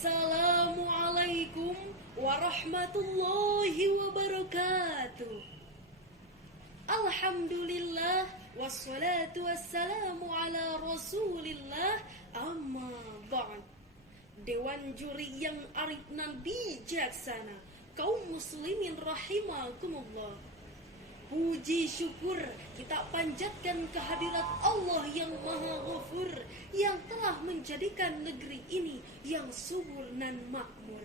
Assalamualaikum warahmatullahi wabarakatuh. Alhamdulillah wassalatu wassalamu ala rasulillah, amma ba'd. Dewan juri yang arif nan bijaksana, kaum muslimin rahimakumullah, puji syukur kita panjatkan kehadirat Allah yang Maha Ghafur, yang telah menjadikan negeri ini yang subur dan makmur.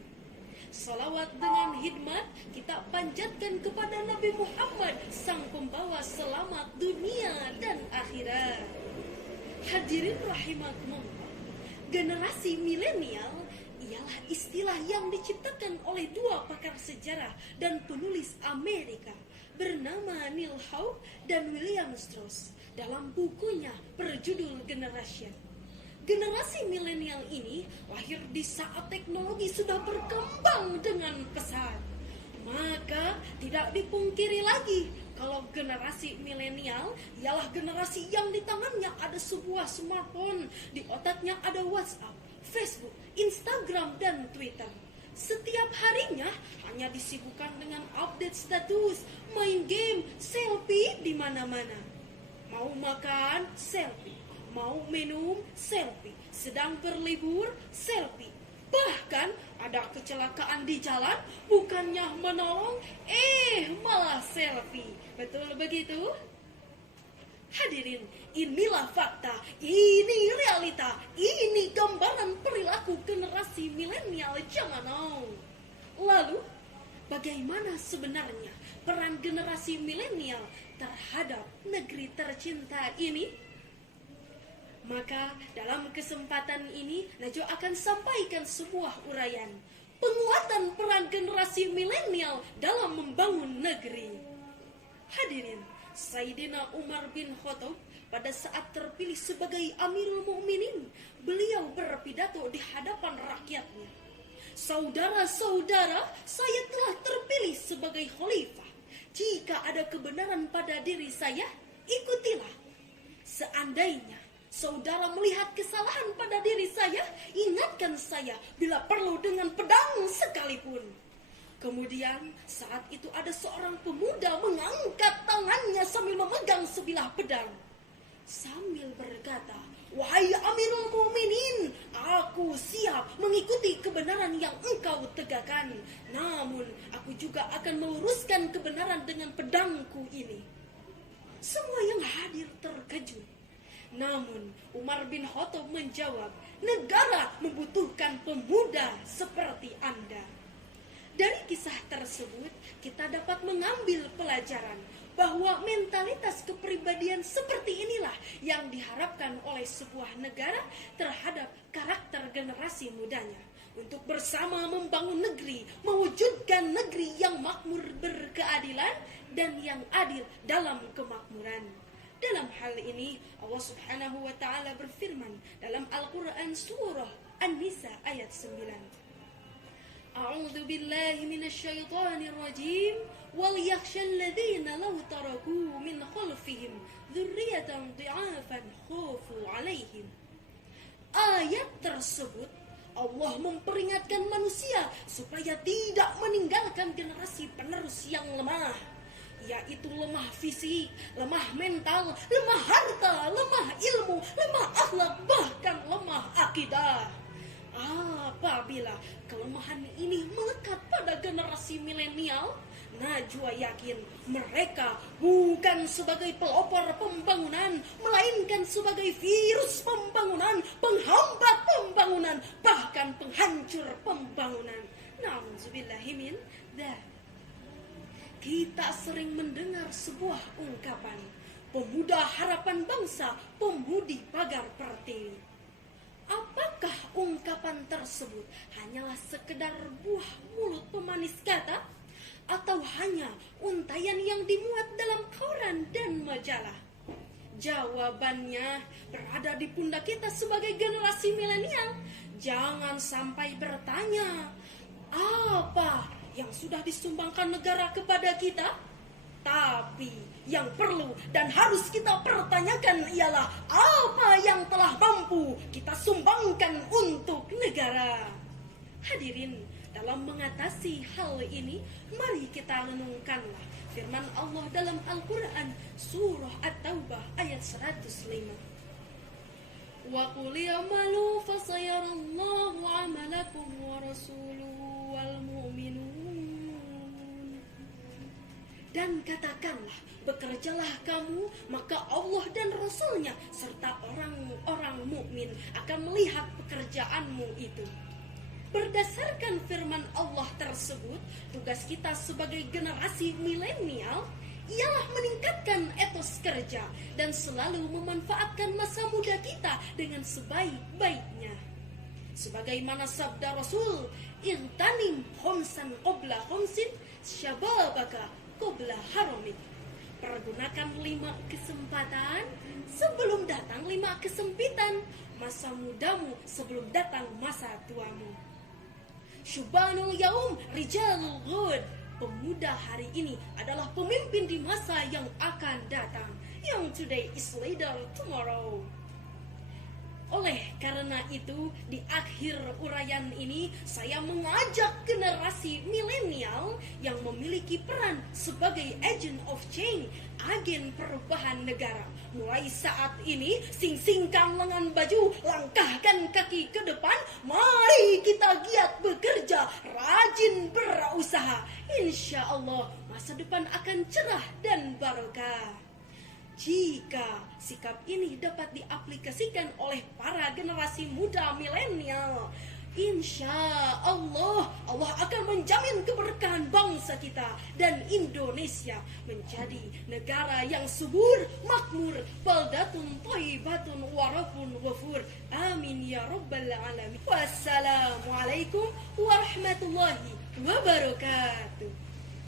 Salawat dengan hikmat kita panjatkan kepada Nabi Muhammad, sang pembawa selamat dunia dan akhirat. Hadirin rahimakumullah, generasi milenial ialah istilah yang diciptakan oleh dua pakar sejarah dan penulis Amerika bernama Neil Howe dan William Strauss dalam bukunya berjudul Generation. Generasi milenial ini lahir di saat teknologi sudah berkembang dengan pesat. Maka tidak dipungkiri lagi kalau generasi milenial ialah generasi yang di tangannya ada sebuah smartphone, di otaknya ada WhatsApp, Facebook, Instagram, dan Twitter. Setiap harinya hanya disibukkan dengan update status, main game, selfie di mana-mana. Mau makan, selfie. Mau minum, selfie. Sedang berlibur, selfie. Bahkan ada kecelakaan di jalan, bukannya menolong, malah selfie. Betul begitu? Hadirin, inilah fakta, ini realita, ini gambaran perilaku generasi milenial zaman now. Lalu, bagaimana sebenarnya peran generasi milenial terhadap negeri tercinta ini? Maka dalam kesempatan ini Najwa akan sampaikan sebuah uraian penguatan peran generasi milenial dalam membangun negeri. Hadirin, Sayyidina Umar bin Khattab pada saat terpilih sebagai Amirul Mukminin, beliau berpidato di hadapan rakyatnya. Saudara-saudara, saya telah terpilih sebagai khalifah. Jika ada kebenaran pada diri saya, ikutilah. Seandainya saudara melihat kesalahan pada diri saya, ingatkan saya bila perlu dengan pedang sekalipun. Kemudian saat itu ada seorang pemuda mengangkat tangannya sambil memegang sebilah pedang, sambil berkata, "Wahai Amirul Mukminin, aku siap mengikuti kebenaran yang engkau tegakkan. Namun aku juga akan meluruskan kebenaran dengan pedangku ini." Semua yang hadir terkejut. Namun Umar bin Khattab menjawab, "Negara membutuhkan pemuda seperti Anda." Dari kisah tersebut kita dapat mengambil pelajaran bahwa mentalitas kepribadian seperti inilah yang diharapkan oleh sebuah negara terhadap karakter generasi mudanya, untuk bersama membangun negeri, mewujudkan negeri yang makmur, berkeadilan, dan yang adil dalam kemakmuran. Dalam hal ini Allah Subhanahu wa taala berfirman dalam Al-Qur'an surah An-Nisa ayat 9. A'udzu billahi minasyaitonir rajim. Wal yakhshal ladzina law taraku min khalfihim dzurriyyatan dhi'afan khafu 'alaihim. Ayat tersebut Allah memperingatkan manusia supaya tidak meninggalkan generasi penerus yang lemah, yaitu lemah fisik, lemah mental, lemah harta, lemah ilmu, lemah akhlak, bahkan lemah akidah. Apabila kelemahan ini melekat pada generasi milenial, Najwa yakin mereka bukan sebagai pelopor pembangunan, melainkan sebagai virus pembangunan, penghambat pembangunan, bahkan penghancur pembangunan. Na'udzubillahi min dzalik. Kita sering mendengar sebuah ungkapan, pemuda harapan bangsa, pemudi pagar pertiwi. Apakah ungkapan tersebut hanyalah sekedar buah mulut pemanis kata, atau hanya untaian yang dimuat dalam koran dan majalah? Jawabannya berada di pundak kita sebagai generasi milenial. Jangan sampai bertanya, apa yang sudah disumbangkan negara kepada kita? Tapi yang perlu dan harus kita pertanyakan ialah apa yang telah mampu kita sumbangkan untuk negara. Hadirin, dalam mengatasi hal ini, mari kita renungkanlah firman Allah dalam Al-Quran Surah At-Taubah ayat 105. Wa qul i'malu fasayarallahu 'amalakum wa rasuluhu wal mu'minun. Dan katakanlah, bekerjalah kamu, maka Allah dan Rasulnya serta orang-orang mukmin akan melihat pekerjaanmu itu. Berdasarkan firman Allah tersebut, tugas kita sebagai generasi milenial ialah meningkatkan etos kerja dan selalu memanfaatkan masa muda kita dengan sebaik-baiknya. Sebagaimana sabda Rasul, "Intanim khomsan qabla khomsin, syababaka qabla haramik." Pergunakan 5 kesempatan sebelum datang 5 kesempitan, masa mudamu sebelum datang masa tuamu. Syubanul yaum rijalul ghud. Pemuda hari ini adalah pemimpin di masa yang akan datang. Young today is leader tomorrow. Oleh karena itu, di akhir uraian ini saya mengajak generasi milenial yang memiliki peran sebagai agent of change, agen perubahan negara. Mulai saat ini, sing-singkan lengan baju, langkahkan kaki ke depan, mari kita giat bekerja, rajin berusaha. Insya Allah, masa depan akan cerah dan barokah. Jika sikap ini dapat diaplikasikan oleh para generasi muda milenial, insya Allah, Allah akan menjamin keberkahan bangsa kita dan Indonesia menjadi negara yang subur, makmur, baldatun thayyibatun warafun wafur. Amin ya rabbal alamin. Wassalamualaikum warahmatullahi wabarakatuh.